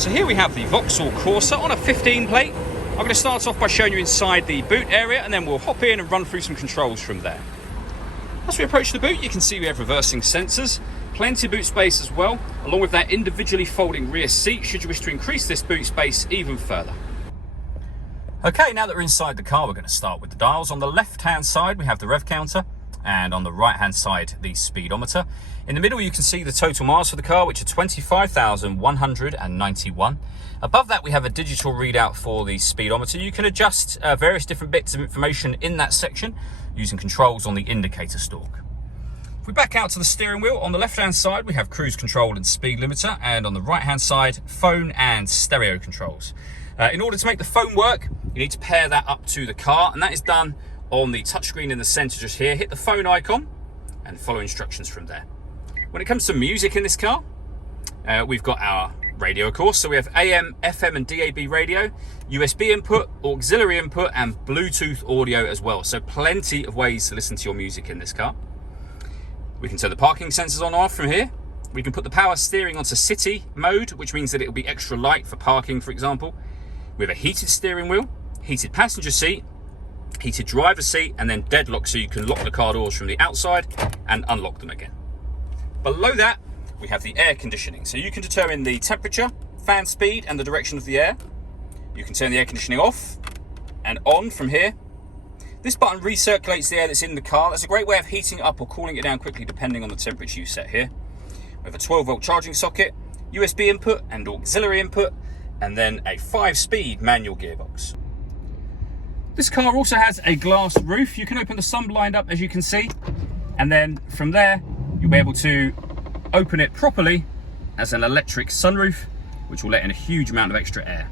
So here we have the Vauxhall Corsa on a 15 plate. I'm going to start off by showing you inside the boot area, and then we'll hop in and run through some controls from there. As we approach the boot, you can see we have reversing sensors, plenty of boot space as well, along with that individually folding rear seat should you wish to increase this boot space even further. Okay, now that we're inside the car, we're going to start with the dials. On the left-hand side, we have the rev counter, and on the right-hand side, the speedometer. In the middle, you can see the total miles for the car, which are 25,191. Above that, we have a digital readout for the speedometer. You can adjust various different bits of information in that section using controls on the indicator stalk. If we back out to the steering wheel, on the left-hand side, we have cruise control and speed limiter, and on the right-hand side, phone and stereo controls. In order to make the phone work, you need to pair that up to the car, and that is done on the touchscreen in the center just here. Hit the phone icon and follow instructions from there. When it comes to music in this car, we've got our radio, of course. So we have AM, FM and DAB radio, USB input, auxiliary input and Bluetooth audio as well. So plenty of ways to listen to your music in this car. We can turn the parking sensors on or off from here. We can put the power steering onto city mode, which means that it will be extra light for parking, for example. We have a heated steering wheel, heated passenger seat, heated driver's seat, and then deadlock, so you can lock the car doors from the outside and unlock them again. Below that, we have the air conditioning. So you can determine the temperature, fan speed, and the direction of the air. You can turn the air conditioning off and on from here. This button recirculates the air that's in the car. That's a great way of heating it up or cooling it down quickly depending on the temperature you set here. We have a 12-volt charging socket, USB input and auxiliary input, and then a 5-speed manual gearbox. This car also has a glass roof. You can open the sun blind up, as you can see, and then from there you'll be able to open it properly as an electric sunroof, which will let in a huge amount of extra air.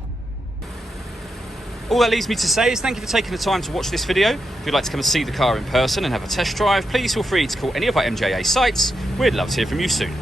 All that leaves me to say is thank you for taking the time to watch this video. If you'd like to come and see the car in person and have a test drive, please feel free to call any of our MJA sites. We'd love to hear from you soon.